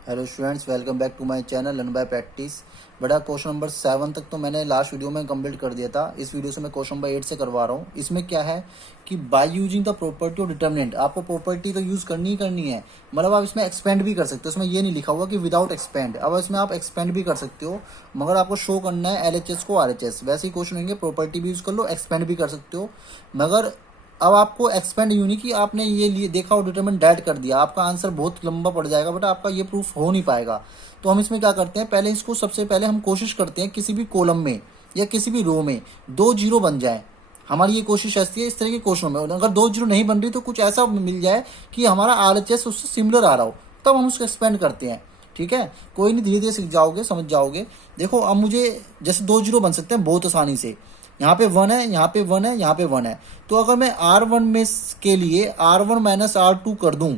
Hello students, welcome back to my channel learn by practice. बड़ा question number 7 तक तो मैंने लास्ट वीडियो में कंप्लीट कर दिया था। इस वीडियो से मैं क्वेश्चन नंबर 8 से करवा रहा हूँ। इसमें क्या है कि by using the property of determinant, आपको प्रॉपर्टी तो यूज करनी ही करनी है। मतलब आप इसमें एक्सपेंड भी कर सकते हो, इसमें ये नहीं लिखा हुआ कि विदाउट एक्सपेंड। अब इसमें आप एक्सपेंड भी कर सकते हो, मगर आपको शो करना है LHS को RHS। वैसे ही क्वेश्चन होंगे, प्रॉपर्टी भी यूज कर लो, एक्सपेंड भी कर सकते हो। मगर अब आपको एक्सपेंड यूं नहीं कि आपने ये लिए देखा और डिटरमिनेंट डैट कर दिया, आपका आंसर बहुत लंबा पड़ जाएगा, बट आपका ये प्रूफ हो नहीं पाएगा। तो हम इसमें क्या करते हैं, पहले इसको सबसे पहले हम कोशिश करते हैं किसी भी कॉलम में या किसी भी रो में 2 जीरो बन जाए। हमारी ये कोशिश ऐसी है इस तरह के क्वेश्चनों में। अगर 2 जीरो नहीं बन रही तो कुछ ऐसा मिल जाए कि हमारा RHS उससे सिमिलर आ रहा हो, तब हम उसको एक्सपेंड करते हैं। ठीक है, कोई नहीं, धीरे धीरे सीख जाओगे, समझ जाओगे। देखो अब मुझे जैसे 2 जीरो बन सकते हैं बहुत आसानी से। यहाँ पे 1 है, यहाँ पे 1 है, यहाँ पे 1 है। तो अगर मैं R1 में के लिए R1 माइनस R2 कर दूं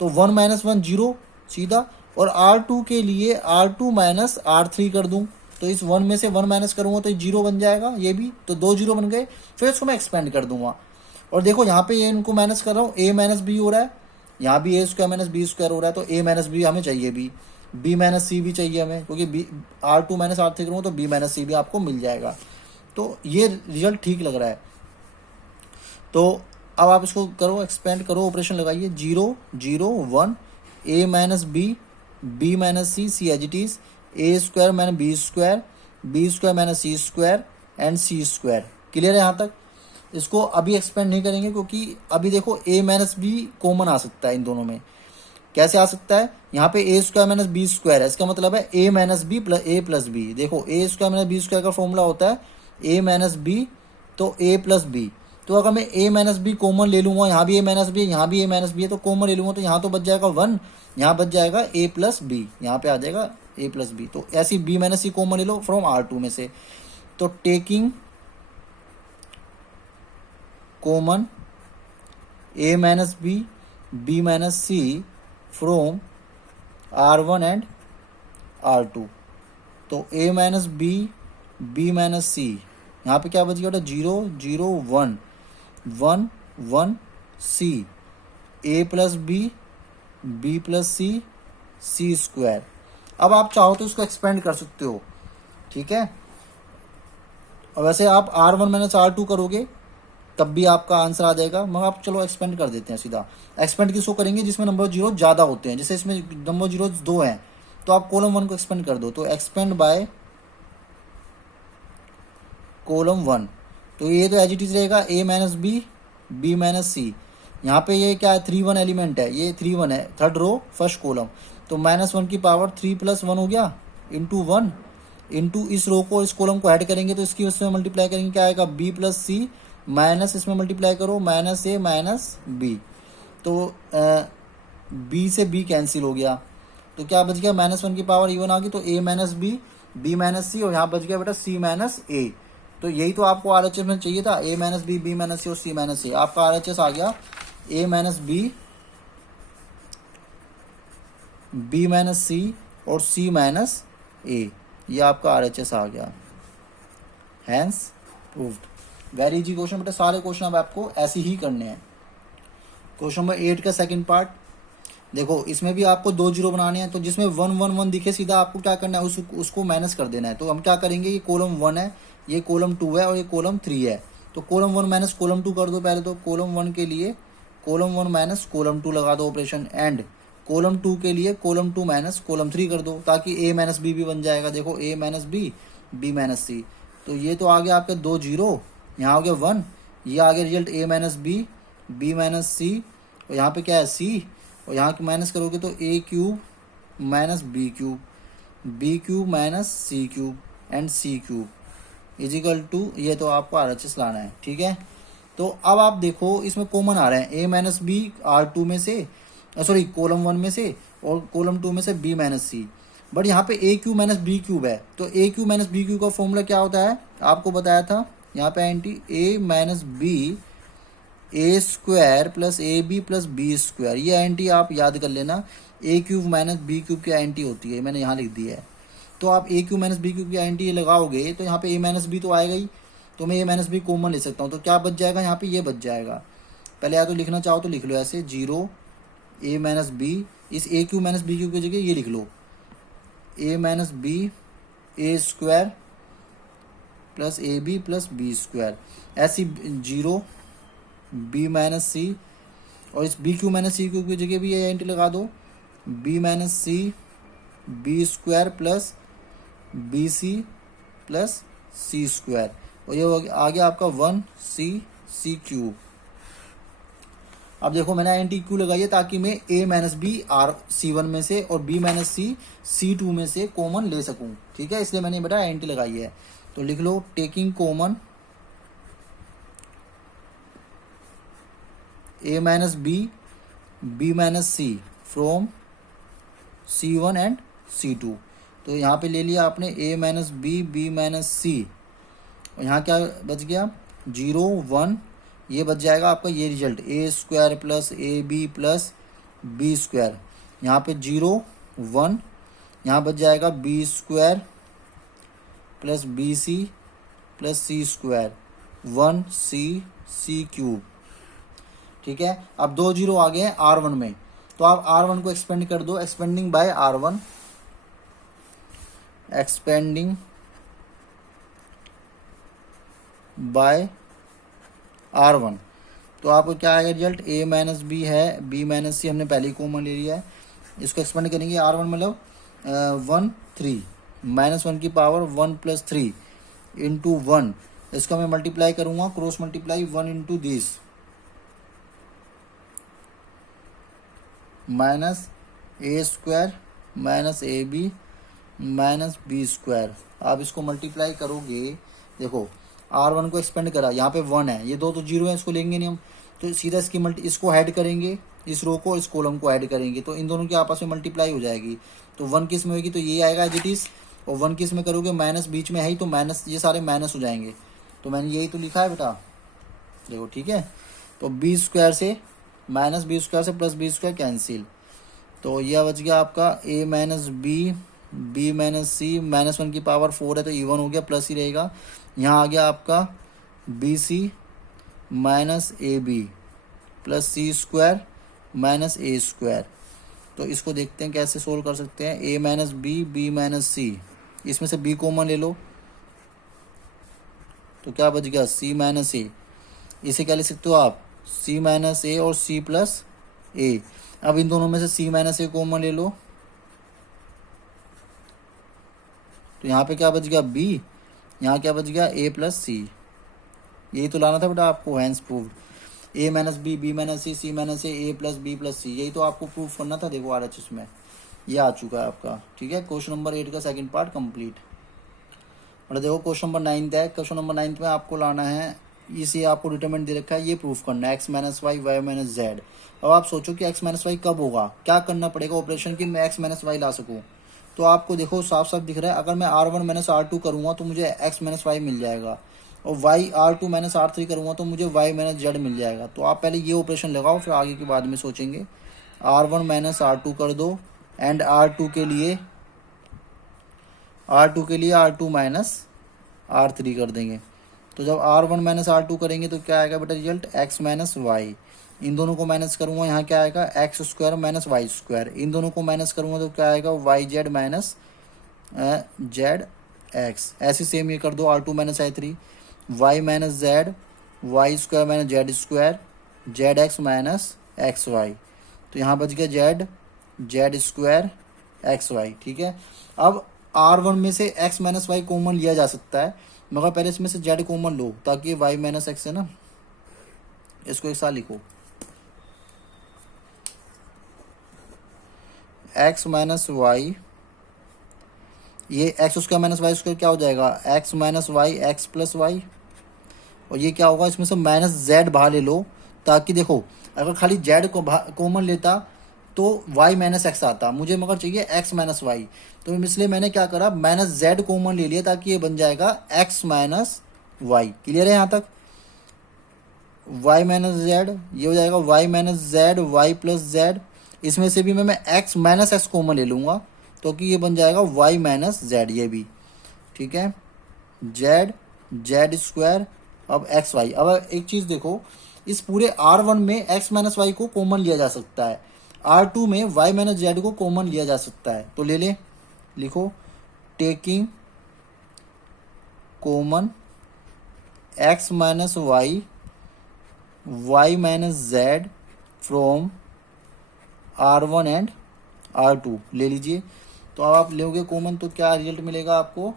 तो 1 माइनस 1 जीरो सीधा, और R2 के लिए R2 माइनस R3 कर दूं तो इस 1 में से 1 माइनस करूंगा तो जीरो बन जाएगा, ये भी तो 2 जीरो बन गए। फिर इसको मैं एक्सपेंड कर दूंगा। और देखो यहाँ पे ये इनको माइनस कर रहा हूँ, A माइनस बी हो रहा है, यहाँ भी A square minus B square हो रहा है, तो A माइनस बी हमें चाहिए भी, B माइनस सी भी चाहिए हमें, क्योंकि बी R2 माइनस R3 करूँगा तो B माइनस सी भी आपको मिल जाएगा। तो ये रिजल्ट ठीक लग रहा है। तो अब आप इसको करो, एक्सपेंड करो, ऑपरेशन लगाइए, 0 0 1, A minus B minus C as it is, A square minus B square minus C square and C square. Clear है यहाँ तक? इसको अभी एक्सपेंड नहीं करेंगे क्योंकि अभी देखो A माइनस बी कॉमन आ सकता है इन दोनों में। कैसे आ सकता है? यहाँ पे A square minus B square है, इसका मतलब है A minus B plus A plus B. देखो A square minus B square का फॉर्मूला होता है A माइनस बी तो A प्लस बी। तो अगर मैं A माइनस बी कॉमन ले लूंगा, यहाँ भी A माइनस बी, यहाँ भी A माइनस बी है, तो कॉमन ले लूंगा तो यहाँ तो बच जाएगा 1, यहाँ बच जाएगा A प्लस बी, यहाँ पे आ जाएगा A प्लस बी। तो ऐसी B माइनस सी कॉमन ले लो फ्रॉम R2 में से। तो taking common A minus B minus C from R1 and R2, तो A minus B minus C, यहाँ पे क्या बच गया बेटा, 0 0 1 1 1 C, A plus B plus C square. अब आप चाहो तो इसको एक्सपेंड कर सकते हो, ठीक है। और वैसे आप R1 माइनस R2 करोगे तब भी आपका आंसर आ जाएगा, मगर आप चलो एक्सपेंड कर देते हैं सीधा। एक्सपेंड किसको करेंगे? जिसमें नंबर जीरो ज़्यादा होते हैं, जैसे इसमें नंबर जीरो 2 हैं, तो आप कॉलम 1 को एक्सपेंड कर दो, तो एक्सपेंड बाय कॉलम 1। तो ये तो एज इट इज रहेगा A minus B minus C. यहाँ पे ये क्या है, 3 1 एलिमेंट है, ये 3 1 है, थर्ड रो फर्स्ट कॉलम। तो -1 की पावर 3 प्लस 1 हो गया इंटू 1, इंटू इस रो को, इस कॉलम को ऐड करेंगे तो इसकी उसमें मल्टीप्लाई करेंगे, क्या आएगा, B प्लस सी, माइनस इसमें मल्टीप्लाई करो माइनस A माइनस बी। तो B से B कैंसिल हो गया, तो क्या बच गया, -1 की पावर इवन आ गई, तो A माइनस बी माइनस सी, और यहाँ बच गया बेटा C माइनस ए। तो यही तो आपको RHS में चाहिए था, A माइनस बी माइनस सी और C माइनस ए। आपका RHS आ गया A माइनस बी माइनस सी और C माइनस ए। ये आपका RHS आ गया, hence proved. Very easy question बेटा, सारे क्वेश्चन अब आपको ऐसे ही करने हैं। क्वेश्चन नंबर 8 का सेकंड पार्ट देखो, इसमें भी आपको 2 जीरो बनाने हैं, तो जिसमें 1 1 1 दिखे सीधा आपको क्या करना है, उसको माइनस कर देना है। तो हम क्या करेंगे, ये कॉलम 1 है, ये कॉलम 2 है और ये कॉलम 3 है, तो कॉलम 1 माइनस कॉलम 2 कर दो पहले। तो कॉलम 1 के लिए कॉलम 1 माइनस कॉलम 2 लगा दो ऑपरेशन, एंड कॉलम 2 के लिए कॉलम 2 माइनस कॉलम 3 कर दो, ताकि A माइनस बी भी बन जाएगा। देखो A माइनस बी माइनस सी, तो ये तो आ गया आपके 2 जीरो, यहाँ हो गया 1, ये आ गया result A minus B minus सी, और यहाँ पे क्या है C, और यहाँ की माइनस करोगे तो A cube minus B cube minus C cube and C cube is equal to, ये तो आपको RHS लाना है, ठीक है। तो अब आप देखो इसमें कॉमन आ रहे हैं A माइनस बी R2 में से, सॉरी कॉलम 1 में से, और कॉलम 2 में से B माइनस सी। बट यहाँ पे A cube minus B cube है, तो A cube minus B cube का फॉर्मूला क्या होता है, आपको बताया था, यहाँ पे एंटी A minus B A square plus AB plus B square. ये एंटी आप याद कर लेना, A cube minus B cube की एंटी होती है, मैंने यहाँ लिख दी है। तो आप A cube minus B cube की एंटी लगाओगे तो यहाँ पे A माइनस बी तो आएगा ही, तो मैं A माइनस बी कॉमन ले सकता हूँ, तो क्या बच जाएगा, यहाँ पे ये बच जाएगा। पहले या तो लिखना चाहो तो लिख लो ऐसे, 0 A माइनस बी इस a q minus b q की जगह ये लिख लो, a minus b a square plus a B plus B square, ऐसी 0 बी माइनस सी, और इस b q minus c q की जगह भी ये एंटी लगा दो, b minus c b square plus B c plus सी स्क्वायर, और ये आ गया आपका 1 सी सी क्यूब। अब देखो मैंने एंटी क्यू लगाई है ताकि मैं ए माइनस बी आर C1 में से और बी माइनस सी C2 में से कॉमन ले सकूं, ठीक है, इसलिए मैंने बेटा एंटी लगाई है। तो लिख लो taking common a minus B minus C from C1 and C2। तो यहाँ पे ले लिया आपने ए माइनस बी माइनस सी, और यहाँ क्या बच गया 0 1, ये बच जाएगा आपका ये result a square plus a B plus B square, यहाँ पे 0 1, यहाँ बच जाएगा b square plus B c plus सी स्क्वायर 1 सी सी क्यूब, ठीक है। अब 2 0 आ गए हैं R1 में, तो आप R1 को एक्सपेंड कर दो, expanding bye R1, expanding bye R1। तो आपको क्या आएगा रिजल्ट, ए माइनस बी है, बी माइनस सी हमने पहले ही कॉमन ले लिया है, इसको एक्सपेंड करेंगे R1 मतलब 1 3 -1 की पावर 1 प्लस 3 इंटू 1, इसको मैं मल्टीप्लाई करूंगा, cross multiply 1 into this minus A square minus A B minus B square. आप इसको मल्टीप्लाई करोगे, देखो R1 को एक्सपेंड करा, यहाँ पे 1 है, ये 2 तो 0 है, इसको लेंगे नहीं हम, तो सीधा इसको ऐड करेंगे, इस रो को इस कॉलम को ऐड करेंगे, तो इन दोनों की आपस में मल्टीप्लाई हो जाएगी। तो 1 किस में होगी, तो ये आएगा एज इट इज, और 1 किस में करोगे, माइनस बीच में है ही, तो माइनस, ये सारे माइनस हो जाएंगे। तो मैंने यही तो लिखा है बेटा, देखो ठीक है। तो बी स्क्वायर से माइनस बी स्क्वायर से प्लस बी स्क्वायर कैंसिल, तो यह बच गया आपका ए माइनस बी माइनस सी, -1 की पावर 4 है तो इवन हो गया, प्लस ही रहेगा। यहाँ आ गया आपका B C minus A B plus C square minus A square. तो इसको देखते हैं कैसे सोल्व कर सकते हैं, A minus B minus C, इसमें से बी कॉमन ले लो, तो क्या बच गया सी माइनस ए, इसे क्या लिख सकते हो आप, सी माइनस ए और सी प्लस ए। अब इन दोनों में से सी माइनस ए कॉमन ले लो, तो यहाँ पे क्या बच गया बी, यहाँ क्या बच गया ए प्लस सी, यही तो लाना था बेटा आपको, हैंस प्रूव्ड, ए माइनस बी माइनस सी माइनस ए प्लस बी प्लस सी, यही तो आपको प्रूफ करना था। देखो RHS में ये आ चुका है आपका, ठीक है। क्वेश्चन नंबर 8 का सेकंड पार्ट कंप्लीट। मतलब देखो क्वेश्चन नंबर 9 है, क्वेश्चन नंबर 9 में आपको लाना है, इसे आपको डिटरमिनेंट दे रखा है, ये प्रूफ करना है X minus Y Y minus Z. अब आप सोचो कि एक्स माइनस वाई कब होगा, क्या करना पड़ेगा ऑपरेशन कि मैं एक्स माइनस वाई ला सकूँ। तो आपको देखो साफ साफ दिख रहा है, अगर मैं R1 माइनस R2 करूँगा तो मुझे एक्स माइनस वाई मिल जाएगा, और वाई R2 माइनस R3 करूँगा तो मुझे वाई माइनस जेड मिल जाएगा। तो आप पहले ये ऑपरेशन लगाओ, फिर आगे के बाद में सोचेंगे। R1 माइनस R2 कर दो, एंड R2 के लिए R2 माइनस R3 कर देंगे। तो जब R1 माइनस R2 करेंगे तो क्या आएगा बेटा रिजल्ट, एक्स माइनस वाई। इन दोनों को माइनस करूँगा, यहाँ क्या आएगा x square minus Y square. इन दोनों को माइनस करूँगा तो क्या आएगा y Z minus Z x. ऐसे सेम ये कर दो, R2 minus I3 y minus Z y square minus Z square z x minus x y. तो यहाँ बच गया जेड स्क्वायर एक्स वाई, ठीक है। अब R1 में से x माइनस वाई कॉमन लिया जा सकता है, मगर पहले इसमें से z कॉमन लो, ताकि ये y माइनस एक्स है ना, इसको एक साथ लिखो, x माइनस वाई, ये X square minus Y square क्या हो जाएगा x minus Y X plus Y, और ये क्या होगा इसमें से माइनस जेड बाहर ले लो, ताकि देखो अगर खाली z को कॉमन लेता तो y माइनस एक्स आता, मुझे मगर चाहिए x माइनस वाई। तो इसलिए मैंने क्या करा, माइनस जेड कॉमन ले लिया, ताकि ये बन जाएगा x माइनस वाई। क्लियर है यहाँ तक, y माइनस जेड, ये हो जाएगा y minus Z Y plus Z. इसमें से भी मैं x माइनस एक्स कॉमन ले लूँगा, तो कि ये बन जाएगा y माइनस जेड, ये भी ठीक है, जेड स्क्वायर। अब एक्स वाई, अब एक चीज़ देखो, इस पूरे R1 में x माइनस वाई को कॉमन लिया जा सकता है। R2 में y माइनस जेड को कॉमन लिया जा सकता है, तो ले ले, लिखो taking common x minus Y y minus Z from R1 and R2 ले लीजिए। तो अब आप लोगे कॉमन तो क्या रिजल्ट मिलेगा आपको,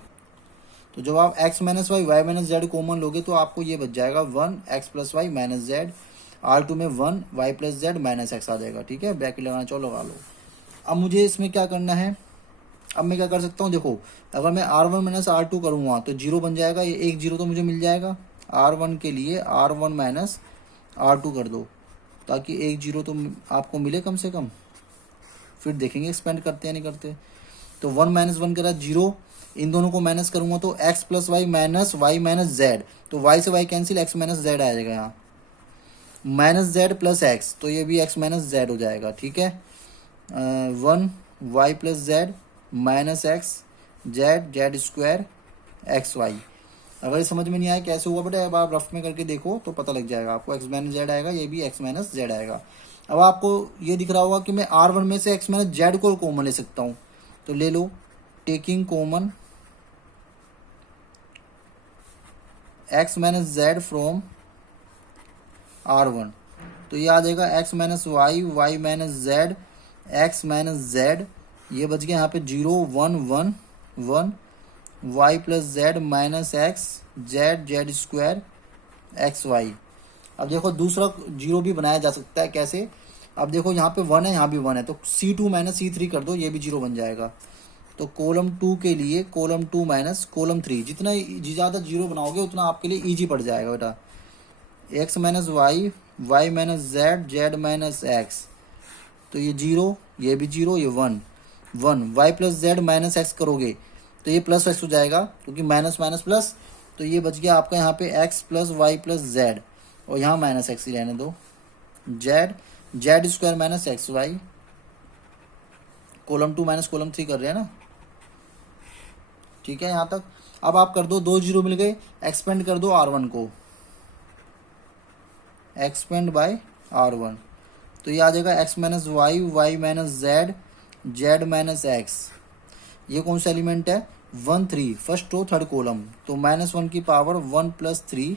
तो जब आप x minus Y Y minus z common लोगे तो आपको ये बच जाएगा 1 x plus y minus z, R2 में 1 y plus Z minus x आ जाएगा। ठीक है, ब्रैकेट लगाना चाहो लगा लो। अब मुझे इसमें क्या करना है, अब मैं क्या कर सकता हूँ, देखो अगर मैं R1 माइनस R2 करूँगा तो जीरो बन जाएगा, ये एक जीरो तो मुझे मिल जाएगा। R1 के लिए R1 माइनस R2 कर दो ताकि एक जीरो तो आपको मिले कम से कम, फिर देखेंगे एक्सपेंड करते हैं नहीं करते। तो 1 माइनस 1 करा जीरो, इन दोनों को माइनस करूंगा तो x plus y minus z, तो y से y cancel, x minus z आ जाएगा यहाँ, माइनस जेड प्लस एक्स, तो ये भी x माइनस जेड हो जाएगा। ठीक है, 1 y plus Z minus x Z Z square x Y. अगर ये समझ में नहीं आया कैसे हुआ बेटा, अब आप रफ में करके देखो तो पता लग जाएगा आपको, x माइनस जेड आएगा, ये भी x माइनस जेड आएगा। अब आपको ये दिख रहा होगा कि मैं R1 में से x माइनस जेड को कॉमन ले सकता हूँ, तो ले लो taking common x minus Z from R1, तो ये आ जाएगा x minus Y Y minus Z x minus z, ये बच गया यहाँ पे 0 1 1 1 Y plus Z minus x Z Z square x Y. अब देखो दूसरा जीरो भी बनाया जा सकता है कैसे, अब देखो यहाँ पे 1 है यहाँ भी 1 है, तो C2 माइनस C3 कर दो, ये भी जीरो बन जाएगा। तो कॉलम 2 के लिए कॉलम 2 माइनस कॉलम 3, जितना ज़्यादा जीरो बनाओगे उतना आपके लिए ईजी पड़ जाएगा बेटा। X minus Y Y minus Z Z minus X, तो ये जीरो, ये भी जीरो, ये 1 1 Y plus Z minus X करोगे तो ये प्लस एक्स हो जाएगा क्योंकि माइनस माइनस प्लस, तो ये बच गया आपका यहाँ पे X plus Y plus Z, और यहाँ माइनस एक्स ही रहने दो, Z Z square minus x Y, column 2 minus column 3 कर रहे हैं ना। ठीक है यहाँ तक। अब आप कर दो, दो जीरो मिल गए, एक्सपेंड कर दो R1 को, एक्सपेंड बाय R1, तो ये आ जाएगा X minus Y Y minus Z Z minus X. ये कौन सा एलिमेंट है, 1 3 फर्स्ट रो थर्ड कॉलम, तो -1 की पावर 1 प्लस 3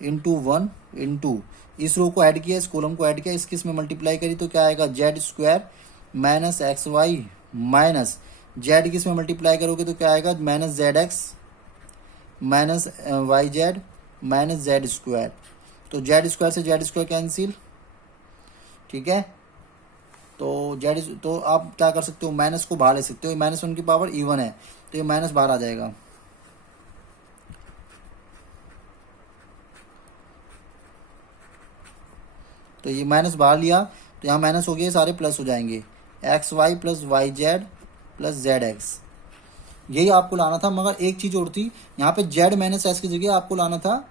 इंटू 1 इंटू इस रो को ऐड किया, इस कॉलम को ऐड किया, इसकी इसमें मल्टीप्लाई करी तो क्या आएगा Z square minus x Y minus Z की इसमें मल्टीप्लाई करोगे तो क्या आएगा minus Z x minus Y Z minus Z square, तो जेड स्क्वायर से जेड स्क्वायर कैंसिल। ठीक है, तो जेड, तो आप क्या कर सकते हो, माइनस को बाहर ले सकते हो, -1 की पावर इवन है तो ये माइनस बाहर आ जाएगा। तो ये माइनस बाहर लिया तो यहाँ माइनस हो गया, सारे प्लस हो जाएंगे, X Y plus Y Z plus Z X, यही आपको लाना था। मगर एक चीज और थी, यहाँ पे जेड माइनस एस की जगह आपको लाना था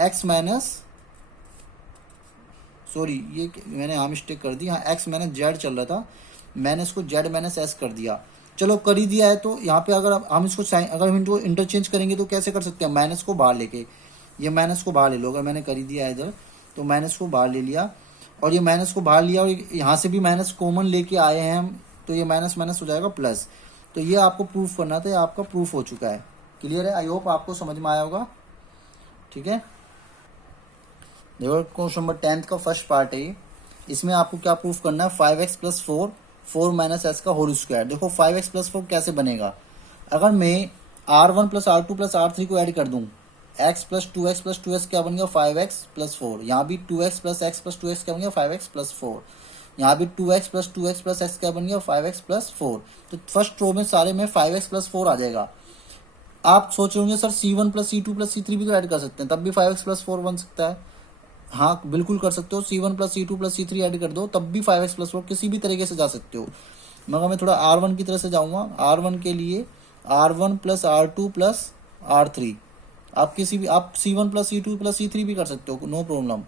एक्स माइनस, सॉरी ये मैंने यहाँ मिस्टेक कर दी, यहाँ एक्स माइनस जेड चल रहा था, मैंने इसको जेड माइनस एस कर दिया। चलो कर ही दिया है तो यहाँ पे अगर हम इसको अगर हम इनको इंटरचेंज करेंगे तो कैसे कर सकते हैं, माइनस को बाहर लेके, ये माइनस को बाहर ले लो, अगर मैंने कर ही दिया है इधर तो माइनस को बाहर ले लिया, और ये माइनस को बाहर लिया और यहाँ से भी माइनस कॉमन लेके आए हैं हम, तो ये माइनस माइनस हो जाएगा प्लस। तो ये आपको प्रूफ करना था, ये आपका प्रूफ हो चुका है। क्लियर है, आई होप आपको समझ में आया होगा। ठीक है, देखो क्वेश्चन नंबर 10 का फर्स्ट पार्ट है, इसमें आपको क्या प्रूफ करना है, 5x प्लस 4 4 माइनस एस का होल स्क्वायर। देखो 5x प्लस 4 कैसे बनेगा, अगर मैं R1 plus R2 plus R3 को ऐड कर दूं, x प्लस 2x क्या बन गया 5x प्लस 4, यहाँ भी 2x प्लस क्या बन गया 5x प्लस 4, यहाँ भी 2x प्लस x क्या बन गया 5x प्लस 4। तो फर्स्ट रो में सारे में 5x प्लस 4 आ जाएगा। आप सोच रहे होंगे sir C1 plus C2 plus C3 भी तो ऐड कर सकते हैं, तब भी 5x प्लस 4 बन सकता है। हाँ बिल्कुल कर सकते हो, C1 plus C2 plus C3 add कर दो तब भी 5x प्लस 4 किसी भी तरीके से जा सकते हो। मगर मैं थोड़ा R1 की तरह से जाऊँगा, R1 के लिए R1 plus R2 plus R3, आप किसी भी, आप C1 plus C2 plus C3 भी कर सकते हो, नो प्रॉब्लम।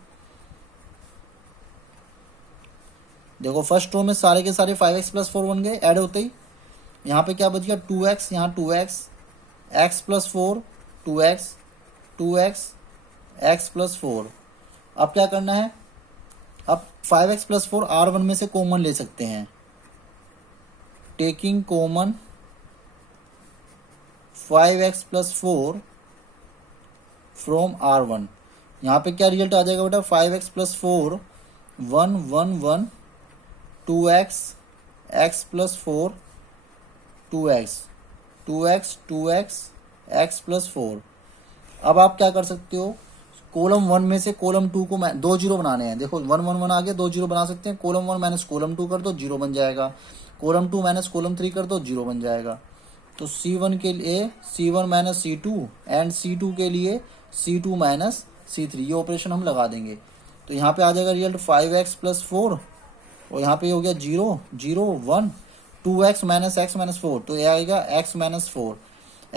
देखो फर्स्ट रो में सारे के सारे 5x प्लस 4 बन गए ऐड होते ही, यहाँ पे क्या बच गया 2x, यहाँ 2x x plus 4 2x x plus 4। अब क्या करना है, अब 5x+4 R1 में से कॉमन ले सकते हैं, taking common 5x+4 from R1। यहाँ पे क्या रिजल्ट आ जाएगा बेटा, 5x+4 1 1 1 2x x+4 2x 2x 2x x+4। अब आप क्या कर सकते हो, कॉलम 1 में से कॉलम 2 को दो जीरो बनाने हैं। देखो 1 1 1 आ गया, दो जीरो बना सकते हैं। कॉलम 1 माइनस कॉलम 2 कर दो, जीरो बन जाएगा। कॉलम 2 माइनस कॉलम 3 कर दो, जीरो बन जाएगा। तो C1 के लिए C1 minus C2 and C2 के लिए C2 माइनस C3, ये ऑपरेशन हम लगा देंगे। तो यहाँ पे आ जाएगा रिजल्ट 5x+4 और यहाँ पे हो गया 0 0 1 2x माइनस x माइनस 4, तो ये आएगा x minus 4,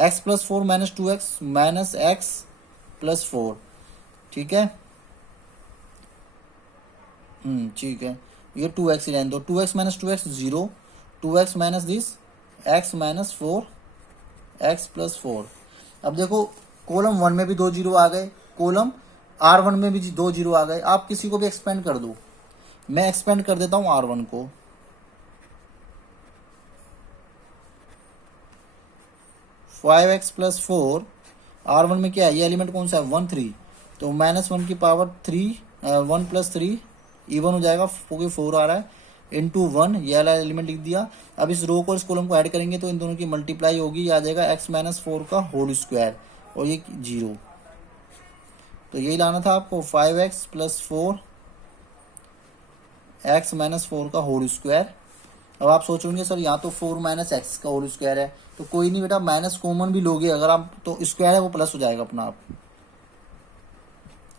x+4 minus 2x minus x+4। ठीक है, ठीक है, ये 2x ही रहने दो। 2x minus 2x 0, 2x minus this x minus 4 x+4। अब देखो कॉलम 1 में भी दो जीरो आ गए, कॉलम R1 में भी दो जीरो आ गए। आप किसी को भी एक्सपेंड कर दो, मैं एक्सपेंड कर देता हूं R1 को। 5x+4 R1 में क्या है, ये एलिमेंट कौन सा है, 1 3, तो -1 की पावर 3 1 + 3 इवन हो जाएगा क्योंकि 4 आ रहा है, इंटू 1, ये वाला एलिमेंट लिख दिया। अब इस रो को इस कॉलम को ऐड करेंगे तो इन दोनों की मल्टीप्लाई होगी, ये आ जाएगा x माइनस 4 का होल स्क्वायर और ये 0। तो यही लाना था आपको, 5x+4 x माइनस 4 का होल स्क्वायर। अब आप सोचोगे सर यहाँ तो 4 माइनस एक्स का होल स्क्वायर है, तो कोई नहीं बेटा, माइनस कॉमन भी लोगे अगर आप, तो स्क्वायर है वो प्लस हो जाएगा अपना आप।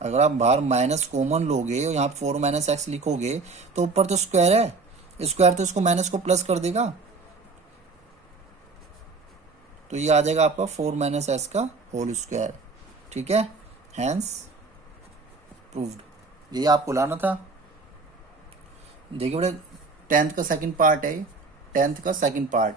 अगर आप बाहर माइनस कॉमन लोगे और यहाँ 4 माइनस एक्स लिखोगे तो ऊपर तो स्क्वायर है, स्क्वायर तो इसको माइनस को प्लस कर देगा, तो ये आ जाएगा आपका 4 माइनस एक्स का होल स्क्वायर। ठीक है, हैंस प्रूव्ड, ये आपको लाना था। देखिए बेटा 10th का सेकंड पार्ट है, 10th का सेकंड पार्ट,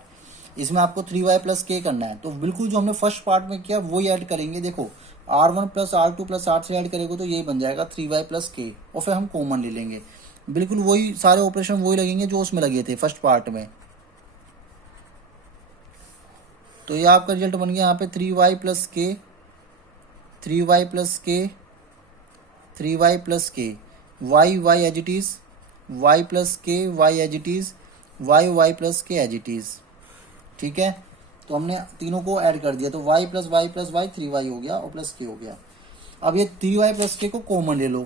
इसमें आपको 3y + k करना है। तो बिल्कुल जो हमने फर्स्ट पार्ट में किया वही ऐड करेंगे। देखो R1 + R2 + R3 ऐड करेंगे तो ये बन जाएगा 3y + k, और फिर हम कॉमन ले लेंगे। बिल्कुल वही सारे ऑपरेशन वही लगेंगे जो उसमें लगे थे फर्स्ट पार्ट में। तो ये आपका रिजल्ट बन गया यहाँ पे 3y + k 3y + k 3y + k, y as it is, y + k y as it is, y + k as it is. ठीक है, तो हमने तीनों को ऐड कर दिया, तो y + y + y 3y हो गया और प्लस k हो गया। अब ये 3y + k को कॉमन ले लो,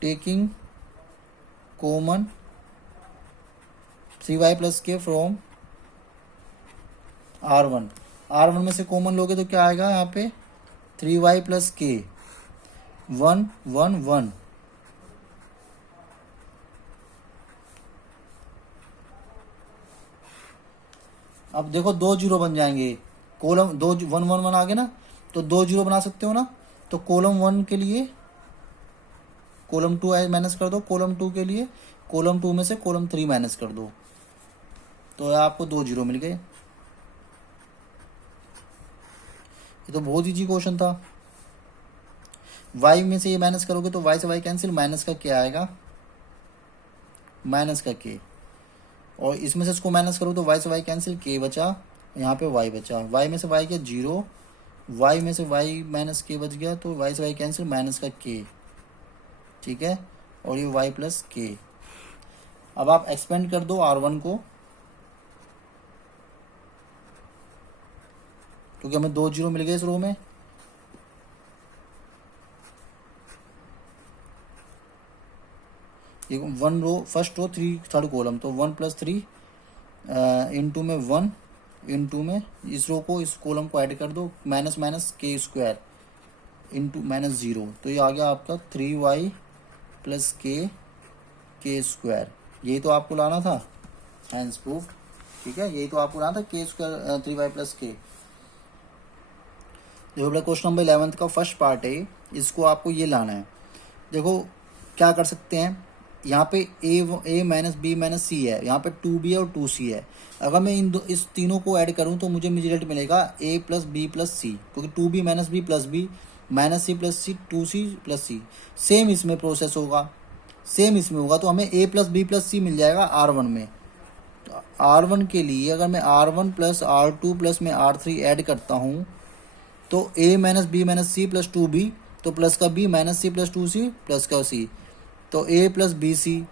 taking common 3y + k from R1। R1 में से कॉमन लोगे तो क्या आएगा यहाँ पे, 3y + k 1 1 1। अब देखो दो जीरो बन जाएंगे, कॉलम 2 1 1 1 आ गए ना, तो दो जीरो बना सकते हो ना। तो कॉलम 1 के लिए कॉलम 2 माइनस कर दो, कॉलम 2 के लिए कॉलम 2 में से कॉलम 3 माइनस कर दो, तो आपको दो जीरो मिल गए। ये तो बहुत इजी क्वेश्चन था। y में से ये माइनस करोगे तो y से y कैंसिल, माइनस का क्या आएगा, माइनस का k, और इसमें से इसको माइनस करो तो y से y कैंसिल, k बचा, यहाँ पे y बचा, y में से y क्या 0, y में से y माइनस k बच गया, तो y से y कैंसिल, माइनस का k। ठीक है, और ये y + k। अब आप एक्सपेंड कर दो R1 को, क्योंकि हमें दो जीरो मिल गए इस रो में। ये 1 row first row 3 third column, तो 1 + 3 इंटू में 1 इंटू में इस रो को इस कॉलम को ऐड कर दो, minus minus k square into -0, तो ये आ गया आपका 3y + k स्क्वायर। यही तो आपको लाना था, हैंस प्रूव्ड। ठीक है, यही तो आपको लाना था, k स्क्वायर 3y + k। देखो बेटा क्वेश्चन नंबर 11th का फर्स्ट पार्ट है, इसको आपको ये लाना है। देखो क्या कर सकते हैं, यहाँ पे a - b - c है, यहाँ पे 2b और 2c है। अगर मैं इस तीनों को ऐड करूँ तो मुझे रिजल्ट मिलेगा a + b + c, क्योंकि 2b - b + b माइनस सी plus c, 2c plus c. Same इसमें प्रोसेस होगा, सेम इसमें होगा, तो हमें a plus B plus c मिल जाएगा R1 में। तो R1 के लिए अगर मैं R1 प्लस R2 प्लस में R3 ऐड करता हूँ तो a minus B minus C plus 2b, तो प्लस का b माइनस सी प्लस 2c प्लस का c, तो a प्लस बी सी।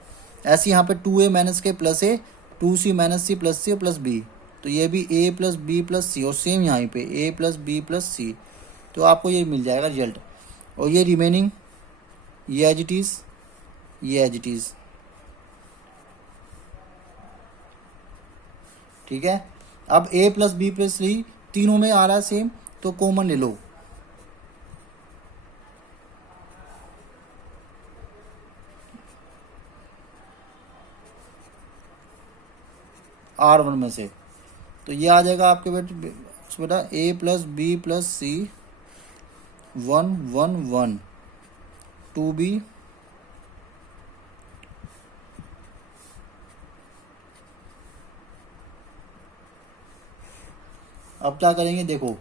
ऐसे यहाँ पे 2a माइनस के plus a, 2c minus C plus c plus b, तो ये भी a plus B plus C, और सेम यहाँ पे a plus B plus C. तो आपको ये मिल जाएगा रिजल्ट। और ये रिमेनिंग ये एज इट इज़, ये एज इट इज़, ठीक है। अब a प्लस बी प्लस सी तीनों में आ रहा है सेम, तो कॉमन ले लो। R1 में से तो ये आ जाएगा आपके बेटा a plus B plus C 1 1 1, 2b अब क्या करेंगे, देखो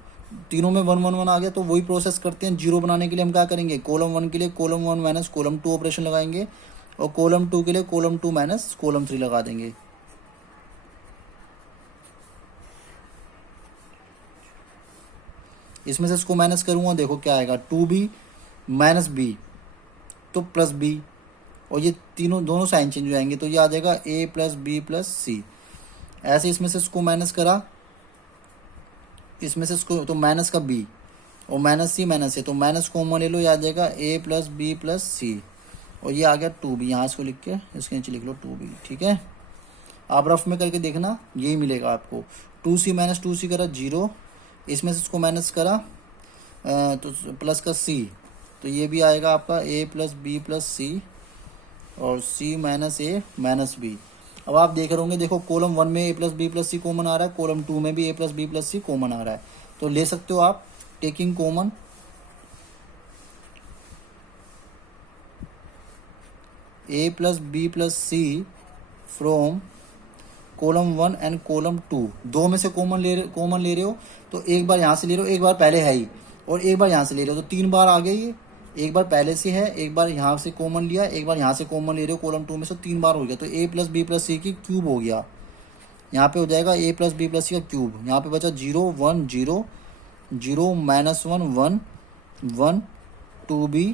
तीनों में 1 1 1 आ गया, तो वही प्रोसेस करते हैं। जीरो बनाने के लिए हम क्या करेंगे, कॉलम 1 के लिए कॉलम 1 माइनस कॉलम 2 ऑपरेशन लगाएंगे, और कॉलम 2 के लिए कॉलम 2 माइनस कॉलम 3 लगा देंगे। इसमें से इसको माइनस करूंगा, देखो क्या आएगा, 2b माइनस बी तो प्लस बी, और ये तीनों दोनों साइन चेंज हो जाएंगे, तो ये आ जाएगा a प्लस बी प्लस सी। ऐसे इसमें से इसको माइनस करा, इसमें से इसको तो माइनस का b, और माइनस सी माइनस है, तो माइनस कॉमन ले लो, ये आ जाएगा a plus B plus C, और ये आ गया 2b। यहाँ इसको लिख के इसके नीचे लिख लो 2b, ठीक है। आप रफ में करके देखना, यही मिलेगा आपको। 2c माइनस 2c करा 0, इसमें से इसको माइनस करा तो प्लस का c, तो ये भी आएगा आपका a plus B plus C, और c minus a minus B. अब आप देख रहे होंगे, देखो कॉलम 1 में a plus B plus c common आ रहा है, कॉलम 2 में भी a plus B plus c common आ रहा है, तो ले सकते हो आप taking common. a plus B plus c from column 1 and column 2, दो में से कॉमन ले रहे हो, तो एक बार यहाँ से ले रहे हो, एक बार पहले है ही, और एक बार यहाँ से ले रहे हो, तो 3 बार आ गए ये। एक बार पहले से है, एक बार यहाँ से कॉमन लिया, एक बार यहाँ से कॉमन ले रहे हो कॉलम 2 में से, 3 बार हो गया, तो a प्लस बी प्लस सी की क्यूब हो गया। यहाँ पे हो जाएगा a plus B plus c का क्यूब। यहाँ पे बचा 0 1 0 0 minus 1 1 1 2b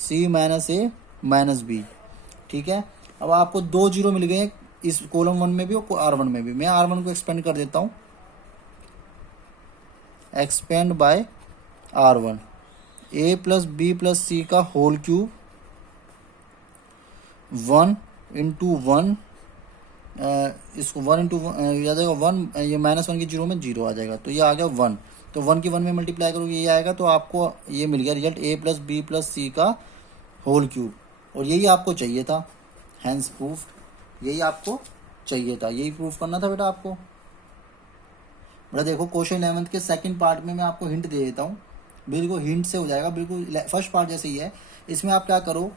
c minus a minus b, ठीक है। अब आपको 2 जीरो मिल गए इस कॉलम 1 में भी और R1 में भी। मैं R1 को एक्सपेंड कर देता हूँ, expand by R1, a plus B plus c का होल क्यूब 1 इंटू 1, इसको 1 इंटू आ जाएगा 1, ये माइनस 1 की जीरो में जीरो आ जाएगा, तो ये आ गया 1, तो 1 की 1 में मल्टीप्लाई करोगे ये आएगा, तो आपको ये मिल गया result a plus B plus c का होल क्यूब। और यही आपको चाहिए था, हैंस प्रूफ, यही आपको चाहिए था, यही प्रूफ करना था बेटा आपको। बेटा देखो क्वेश्चन 11 के सेकंड पार्ट में मैं आपको हिंट दे देता हूँ, बिल्कुल हिंट से हो जाएगा, बिल्कुल फर्स्ट पार्ट जैसे ही है। इसमें आप क्या करो,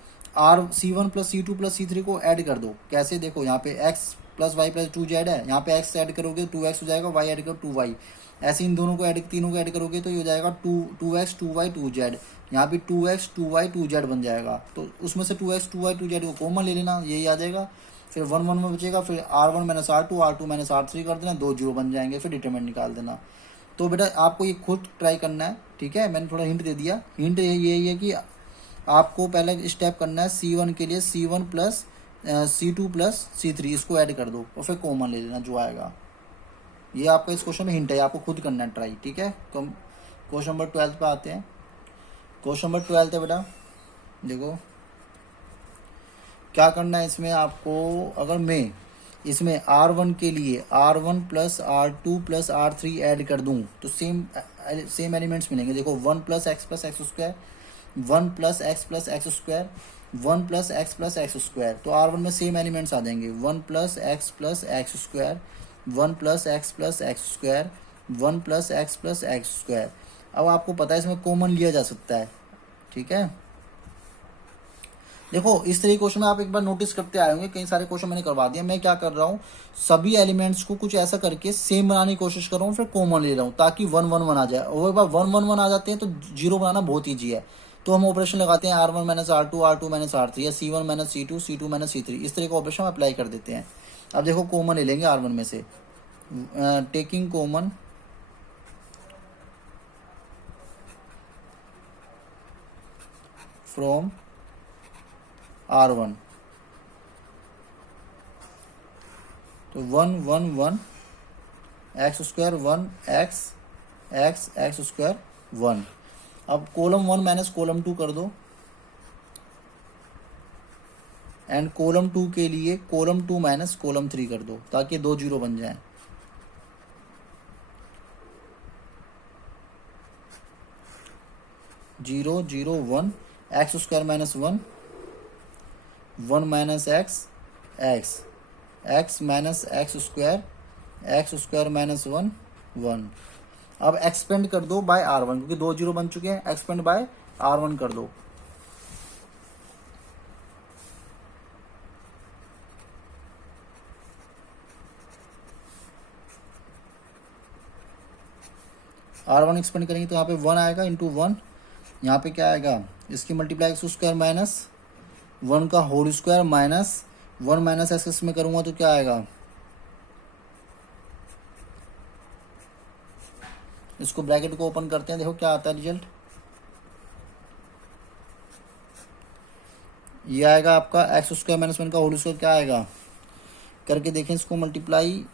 C1 plus C2 plus C3 को ऐड कर दो। कैसे, देखो यहाँ पे x plus Y plus 2z है, यहाँ पे x ऐड करोगे 2x हो जाएगा, y ऐड करो 2y। ऐसे इन दोनों को ऐड, तीनों को ऐड करोगे तो ये हो जाएगा 2x 2y 2z। यहाँ पे 2x 2y 2z बन जाएगा, तो उसमें से 2x 2y 2z को कॉमन ले लेना, यही आ जाएगा। फिर 1 1 में बचेगा, फिर R1 minus R2 minus R3 कर देना, 2 जीरो बन जाएंगे, फिर डिटरमिनेंट निकाल देना। तो बेटा आपको ये खुद ट्राई करना है, ठीक है। मैंने थोड़ा हिंट दे दिया। हिंट यही है कि आपको पहले स्टेप करना है, C1 के लिए C1 plus C2 plus C3 इसको ऐड कर दो, और फिर कॉमन ले लेना जो आएगा। ये आपका इस क्वेश्चन में हिंट है, आपको खुद करना है ट्राई, ठीक है। तो क्वेश्चन नंबर 12 पे आते हैं। क्वेश्चन नंबर 12 है बेटा, देखो क्या करना है इसमें आपको। अगर मैं इसमें R1 के लिए R1 plus R2 plus R3 add कर दूं तो सेम एलिमेंट्स मिलेंगे। देखो 1 plus x plus x square, 1 plus x plus x square, 1 plus x plus x square, तो R1 में सेम एलिमेंट्स आ जाएंगे। 1 plus x square, 1 plus x square, 1 plus x square. अब आपको पता है इसमें कॉमन लिया जा सकता है, ठीक है। देखो इस तरह क्वेश्चन में आप एक बार नोटिस करते आए होंगे, कई सारे क्वेश्चन मैंने करवा दिया। मैं क्या कर रहा हूँ, सभी एलिमेंट्स को कुछ ऐसा करके सेम बनाने की कोशिश कर रहा हूँ, फिर कॉमन ले रहा हूँ ताकि 1 1 1 आ जाए। और एक बार 1 1 1 आ जाते हैं तो जीरो बनाना बहुत ईजी है। तो हम ऑपरेशन लगाते हैं R1 minus R2 minus R3 या C1 minus C2 minus C3, इस तरह का ऑपरेशन अप्लाई कर देते हैं। अब देखो कॉमन ले लेंगे R1 में से, टेकिंग कॉमन फ्रॉम R1, तो 1 1 1 एक्स स्क्वायर 1 एक्स स्क्वायर 1। अब कॉलम 1 माइनस कॉलम 2 कर दो, एंड कॉलम 2 के लिए कॉलम 2 माइनस कॉलम 3 कर दो ताकि 2 जीरो बन जाए। Zero zero 1 x square minus 1 minus x minus x square minus 1। अब एक्सपेंड कर दो बाय R1, क्योंकि 2 जीरो बन चुके हैं, एक्सपेंड बाय R1 कर दो। R1 एक्सपेंड करेंगे तो यहाँ पे 1 आएगा इंटू 1, यहाँ पे क्या आएगा, इसकी मल्टीप्लाई एक्स स्क्वायर माइनस 1 का whole square minus 1 minus X में करूंगा तो क्या आएगा, इसको ब्रैकेट को ओपन करते हैं, देखो क्या आता है रिजल्ट। ये आएगा आपका एक्स स्क्वायर माइनस 1 का होल स्क्वायर, क्या आएगा करके देखें, इसको मल्टीप्लाई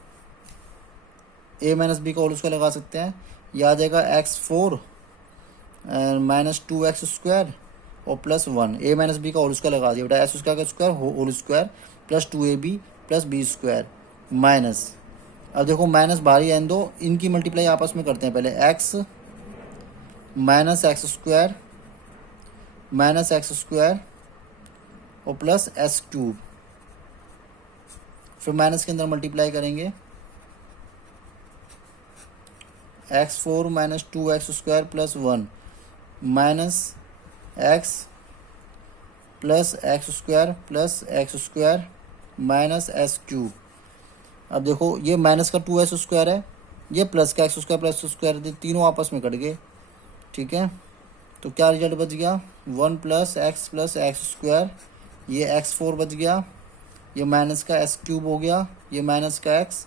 a माइनस बी का होल स्क्वायर लगा सकते हैं। ये आ जाएगा x4 माइनस 2x स्क्वायर और प्लस 1, a माइनस बी का होल स्क्वायर लगा दिया बेटा, एक्स स्क्वायर का square whole square plus 2ab plus B square minus, अब देखो माइनस बाहर ही आने दो, इनकी मल्टीप्लाई आपस में करते हैं पहले, x माइनस एक्स स्क्वायर और प्लस एक्स क्यूब, फिर माइनस के अंदर मल्टीप्लाई करेंगे, x4 minus 2x square plus 1 minus x plus x square minus x cube. अब देखो ये माइनस का 2x स्क्वायर है, ये प्लस का एक्स स्क्वायर प्लस स्क्वायर, तीनों आपस में कट गए, ठीक है। तो क्या रिजल्ट बच गया, 1 प्लस एक्स स्क्वायर, ये x4 बच गया, ये माइनस का एक्स क्यूब हो गया, ये माइनस का x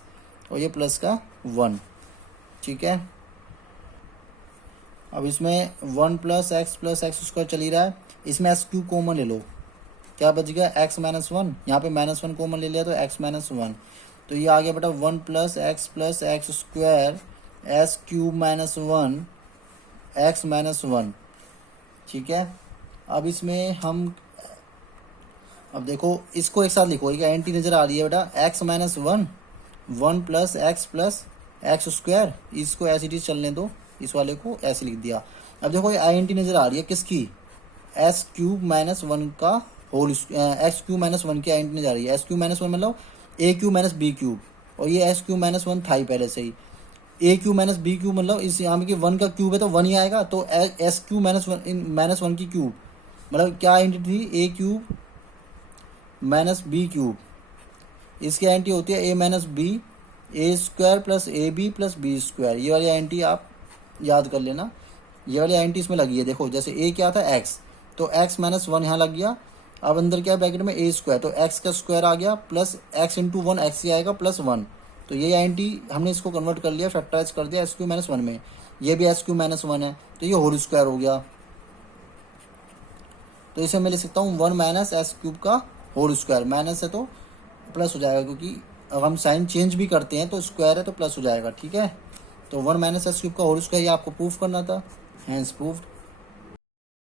और ये प्लस का 1, ठीक है। अब इसमें 1 प्लस एक्स स्क्वायर चल ही रहा है, इसमें एक्स क्यूब कॉमन ले लो, क्या बच गया x माइनस 1, यहाँ पे माइनस 1 कॉमन ले लिया तो x माइनस 1, तो ये आ गया बेटा 1 plus x square x cube minus 1 x minus 1, ठीक है। अब इसमें हम, अब देखो इसको एक साथ लिखो, ये एंटी नजर आ रही है बेटा, x minus 1 plus x square, इसको ऐसे ही चलने दो, इस वाले को ऐसे लिख दिया। अब देखो ये आईएनटी नजर आ रही है किसकी, एक्स क्यूब माइनस 1 का होल, एक्स क्यूब माइनस 1 की आईएनटी नजर आ रही है, एक्स क्यूब माइनस 1 मतलब ए क्यूब माइनस बी क्यूब, और ये एक्स क्यूब माइनस 1 था ही पहले से ही, ए क्यूब माइनस बी क्यूब मतलब इस यहाँ में कि 1 का क्यूब है तो 1 ही आएगा, तो एक्स क्यूब माइनस 1 की क्यूब मतलब क्या आईएनटी थी, a cube minus B cube, इसकी आईएनटी होती है a minus b, a square plus a B plus B square, ये वाली आईएनटी आप याद कर लेना, ये वाली आईएनटी इसमें लगी है। देखो जैसे ए क्या था x, तो x माइनस 1 यहाँ लग गया, अब अंदर क्या है ब्रैकेट में ए स्क्वायर, तो x का स्क्वायर आ गया प्लस x इंटू 1 x ही आएगा प्लस 1, तो ये आईएनटी हमने इसको कन्वर्ट कर लिया, फैक्टराइज कर दिया एक्स क्यू माइनस 1 में, ये भी एक्स क्यू माइनस 1 है तो ये होल स्क्वायर हो गया, तो इसे मैं लिख सकता हूँ 1 माइनस एक्स क्यूब का होल स्क्वायर, माइनस है तो प्लस हो जाएगा, क्योंकि अब हम साइन चेंज भी करते हैं तो स्क्वायर है तो प्लस हो जाएगा, ठीक है। तो 1 माइनस एक्स क्यूब का होल स्क्वायर ये आपको प्रूफ करना था, हैंस प्रूफ्ड।